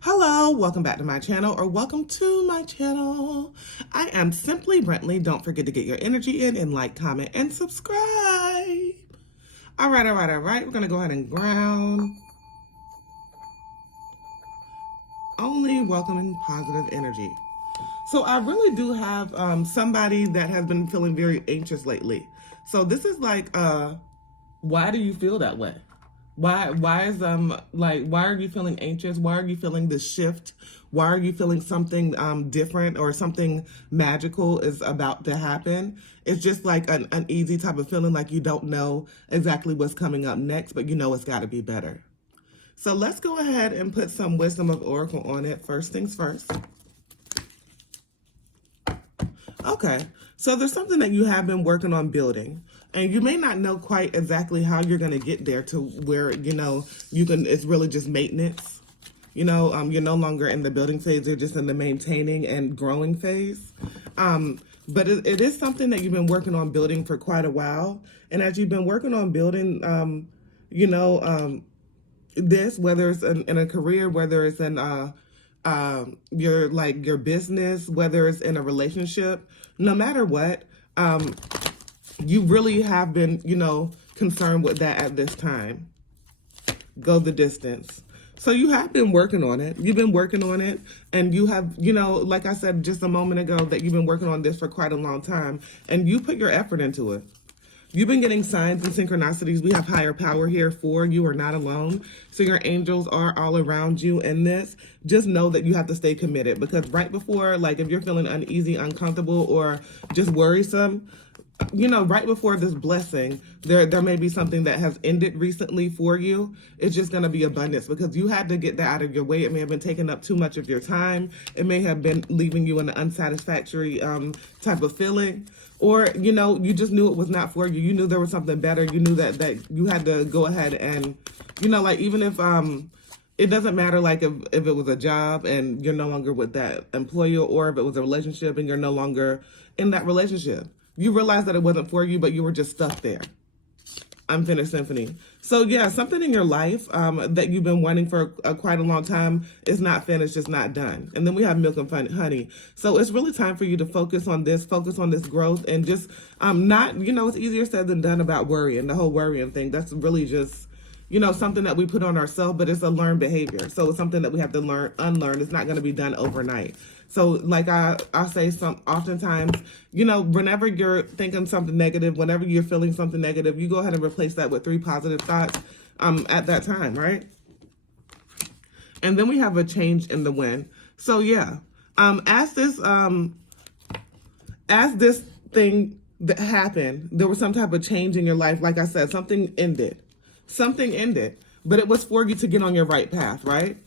Hello, welcome back to my channel, or welcome to my channel. I am Simply Brentley. Don't forget to get your energy in and like, comment, and subscribe. All right. We're going to go ahead and ground. Only welcoming positive energy. So I really do have somebody that has been feeling very anxious lately. So this is like, why do you feel that way? Why is why are you feeling anxious? Why are you feeling this shift? Why are you feeling something different or something magical is about to happen? It's just like an uneasy type of feeling, like you don't know exactly what's coming up next, but you know it's got to be better. So let's go ahead and put some Wisdom of Oracle on it. First things first. Okay, so there's something that you have been working on building, and you may not know quite exactly how you're going to get there to where, you can, it's really just maintenance. You're no longer in the building phase, you're just in the maintaining and growing phase. But it is something that you've been working on building for quite a while. And as you've been working on building, this, whether it's in a career, whether it's in your business, whether it's in a relationship, no matter what, you really have been, concerned with that at this time. Go the distance. So you have been working on it. You've been working on it, and you have, like I said just a moment ago, that you've been working on this for quite a long time, and you put your effort into it. You've been getting signs and synchronicities. We have higher power here for you. Are not alone. So your angels are all around you in this. Just know that you have to stay committed, because right before, like if you're feeling uneasy, uncomfortable, or just worrisome, right before this blessing, there may be something that has ended recently for you. It's just going to be abundance, because you had to get that out of your way. It may have been taking up too much of your time. It may have been leaving you in an unsatisfactory type of feeling. Or, you just knew it was not for you. You knew there was something better. You knew that you had to go ahead and, even if it doesn't matter, like if it was a job and you're no longer with that employer, or if it was a relationship and you're no longer in that relationship. You realized that it wasn't for you, but you were just stuck there. Unfinished symphony. So yeah, something in your life that you've been wanting for quite a long time is not finished, it's not done. And then we have milk and honey. So it's really time for you to focus on this growth, and just not, it's easier said than done about worrying, the whole worrying thing. That's really just, something that we put on ourselves, but it's a learned behavior. So it's something that we have to unlearn. It's not going to be done overnight. So like I say oftentimes, whenever you're thinking something negative, whenever you're feeling something negative, you go ahead and replace that with 3 positive thoughts at that time, right? And then we have a change in the wind. So yeah, as this thing that happened, there was some type of change in your life. Like I said, something ended, but it was for you to get on your right path, right?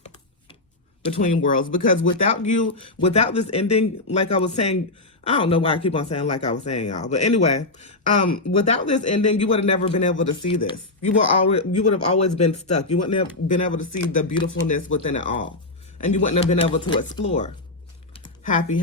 Between worlds, because without this ending, like I was saying, I don't know why I keep on saying like I was saying, y'all, but anyway, without this ending, you would have never been able to see this. You would have always been stuck. You wouldn't have been able to see the beautifulness within it all, and you wouldn't have been able to explore. Happy,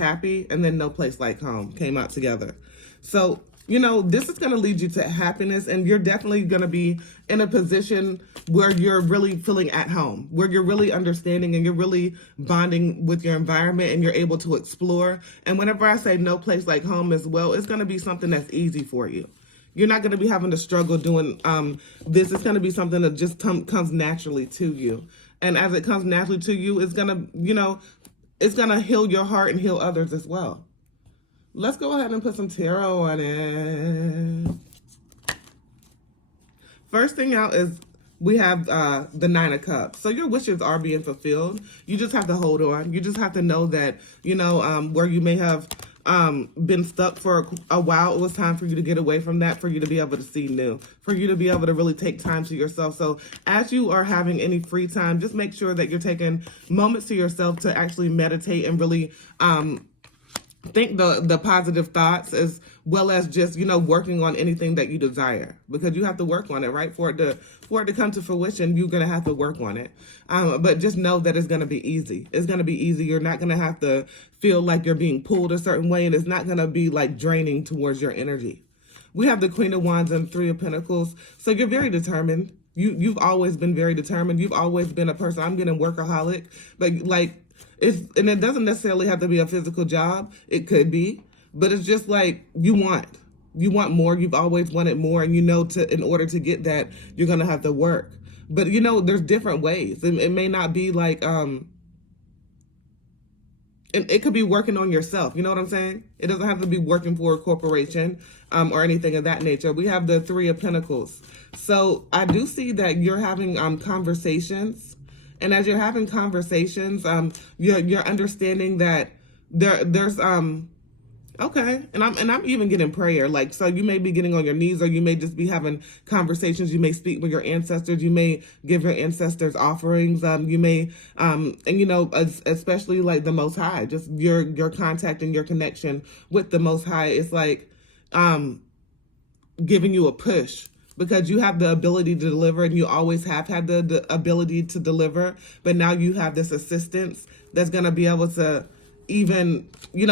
and then No Place Like Home came out together. So this is going to lead you to happiness, and you're definitely going to be in a position where you're really feeling at home, where you're really understanding and you're really bonding with your environment, and you're able to explore. And whenever I say no place like home as well, it's going to be something that's easy for you. You're not going to be having to struggle doing this. It's going to be something that just comes naturally to you. And as it comes naturally to you, it's going to, it's going to heal your heart and heal others as well. Let's go ahead and put some tarot on it. First thing out is we have the 9 of Cups. So your wishes are being fulfilled. You just have to hold on. You just have to know that, where you may have been stuck for a while, it was time for you to get away from that, for you to be able to see new, for you to be able to really take time to yourself. So as you are having any free time, just make sure that you're taking moments to yourself to actually meditate and really think the positive thoughts, as well as just working on anything that you desire, because you have to work on it, right? For it to come to fruition, you're gonna have to work on it. But just know that it's gonna be easy. It's gonna be easy. You're not gonna have to feel like you're being pulled a certain way, and it's not gonna be like draining towards your energy. We have the Queen of Wands and 3 of Pentacles. So you're very determined. You've always been very determined. You've always been a person. I'm getting workaholic, but like and it doesn't necessarily have to be a physical job. It could be, but it's just like you want more. You've always wanted more, and in order to get that, you're gonna have to work. But there's different ways. It may not be like and it could be working on yourself. You know what I'm saying? It doesn't have to be working for a corporation or anything of that nature. We have the Three of Pentacles. So I do see that you're having conversations. And as you're having conversations, you're understanding that there's okay, and I'm even getting prayer. Like, so you may be getting on your knees, or you may just be having conversations. You may speak with your ancestors. You may give your ancestors offerings. You may, especially like the Most High, just your contact and your connection with the Most High. It's like, giving you a push, because you have the ability to deliver, and you always have had the ability to deliver. But now you have this assistance that's going to be able to even,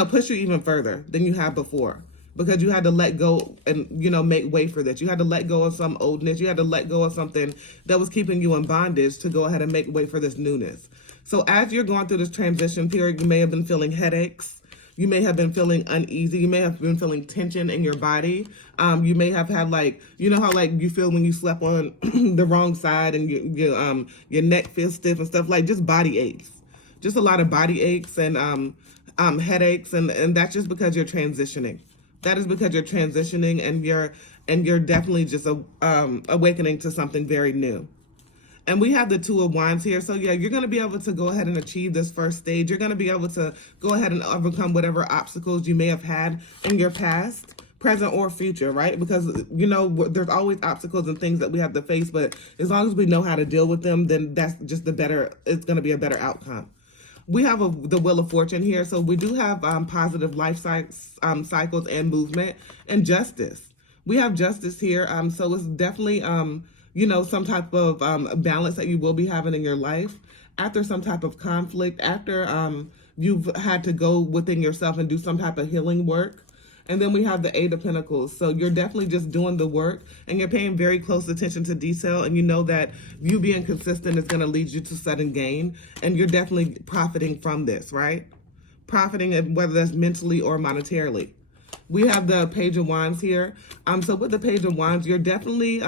push you even further than you have before, because you had to let go and, make way for that. You had to let go of some oldness. You had to let go of something that was keeping you in bondage to go ahead and make way for this newness. So as you're going through this transition period, you may have been feeling headaches. You may have been feeling uneasy. You may have been feeling tension in your body. You may have had how you feel when you slept on the wrong side and your neck feels stiff and stuff, like just body aches. Just a lot of body aches and headaches, and that's just because you're transitioning. That is because you're transitioning, and you're definitely just awakening to something very new. And we have the Two of Wands here. So yeah, you're going to be able to go ahead and achieve this first stage. You're going to be able to go ahead and overcome whatever obstacles you may have had in your past, present, or future, right? Because, there's always obstacles and things that we have to face, but as long as we know how to deal with them, then that's just it's going to be a better outcome. We have the Wheel of Fortune here. So we do have positive life cycles and movement, and justice. We have justice here. So it's definitely, some type of balance that you will be having in your life after some type of conflict, after you've had to go within yourself and do some type of healing work. And then we have the Eight of Pentacles. So you're definitely just doing the work, and you're paying very close attention to detail. And you know that you being consistent is going to lead you to sudden gain. And you're definitely profiting from this, right? Profiting, whether that's mentally or monetarily. We have the Page of Wands here. So with the Page of Wands, you're definitely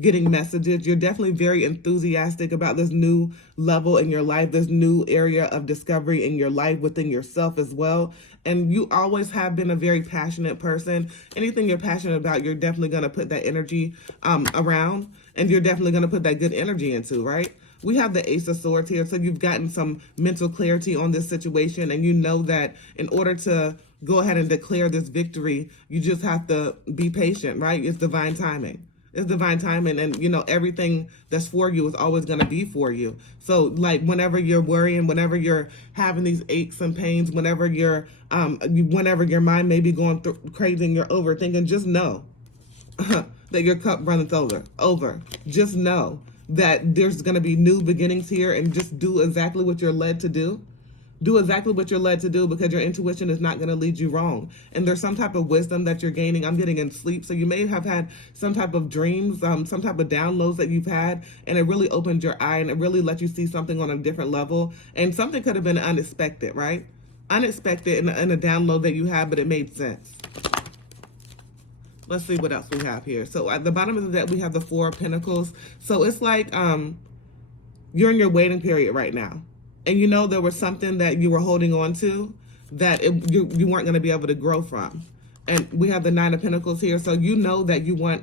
getting messages. You're definitely very enthusiastic about this new level in your life, this new area of discovery in your life within yourself as well. And you always have been a very passionate person. Anything you're passionate about, you're definitely going to put that energy around, and you're definitely going to put that good energy into, right? We have the Ace of Swords here. So you've gotten some mental clarity on this situation, and you know that in order to go ahead and declare this victory, you just have to be patient, right? It's divine timing. It's divine timing, and everything that's for you is always going to be for you. So like whenever you're worrying, whenever you're having these aches and pains, whenever whenever your mind may be going through crazy and you're overthinking, just know that your cup runneth over. Just know that there's going to be new beginnings here, and just do exactly what you're led to do. Do exactly what you're led to do, because your intuition is not going to lead you wrong. And there's some type of wisdom that you're gaining. I'm getting in sleep. So you may have had some type of dreams, some type of downloads that you've had, and it really opened your eye, and it really let you see something on a different level. And something could have been unexpected, right? Unexpected in a download that you had, but it made sense. Let's see what else we have here. So at the bottom of the deck, we have the Four of Pentacles. So it's like you're in your waiting period right now. And there was something that you were holding on to that you weren't going to be able to grow from. And we have the Nine of Pentacles here. So you know that you want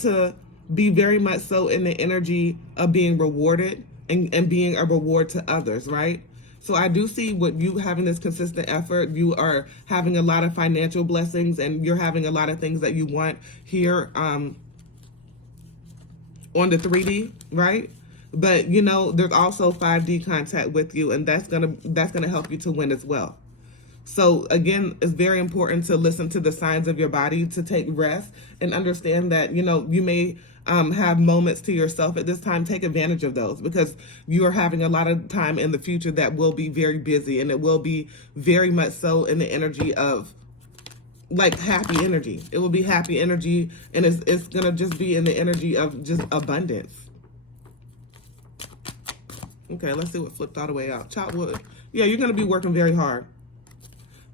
to be very much so in the energy of being rewarded and being a reward to others, right? So I do see what you having this consistent effort. You are having a lot of financial blessings, and you're having a lot of things that you want here on the 3D, right? But there's also 5D contact with you, and that's gonna help you to win as well. So again, it's very important to listen to the signs of your body, to take rest, and understand that you may have moments to yourself at this time. Take advantage of those, because you are having a lot of time in the future that will be very busy, and it will be very much so in the energy of like happy energy. It will be happy energy, and it's going to just be in the energy of just abundance. Okay, let's see what flipped all the way out. Chop wood. Yeah, you're going to be working very hard.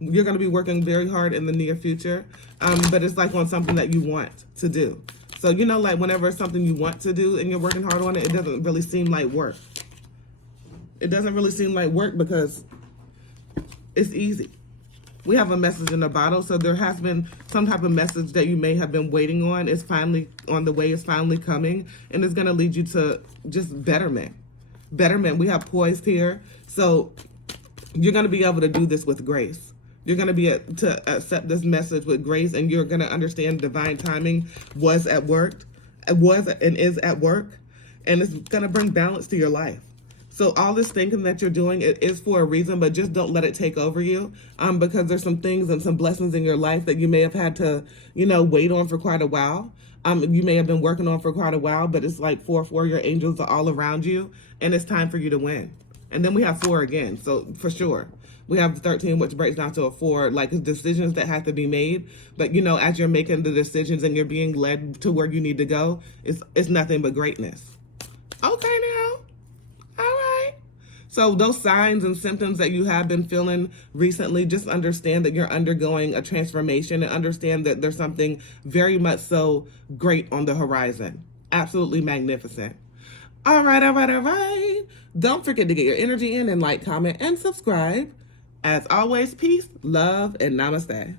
You're going to be working very hard in the near future, but it's like on something that you want to do. So, you know, like whenever it's something you want to do and you're working hard on it, it doesn't really seem like work. It doesn't really seem like work because it's easy. We have a message in the bottle, so there has been some type of message that you may have been waiting on. It's finally on the way. It's finally coming, and it's going to lead you to just betterment. Betterment. We have poised here, so you're going to be able to do this with grace. You're going to be to accept this message with grace, and you're going to understand divine timing was at work, was and is at work, and it's going to bring balance to your life. So all this thinking that you're doing, it is for a reason, but just don't let it take over you, because there's some things and some blessings in your life that you may have had to, you know, wait on for quite a while. You may have been working on for quite a while, but it's like 4 warrior angels are all around you, and it's time for you to win. And then we have 4 again, so for sure. We have 13, which breaks down to a 4, like decisions that have to be made. But, you know, as you're making the decisions and you're being led to where you need to go, it's nothing but greatness. Okay, now. All right. So those signs and symptoms that you have been feeling recently, just understand that you're undergoing a transformation and understand that there's something very much so great on the horizon. Absolutely magnificent. All right, all right, all right. Don't forget to get your energy in and like, comment, and subscribe. As always, peace, love, and namaste.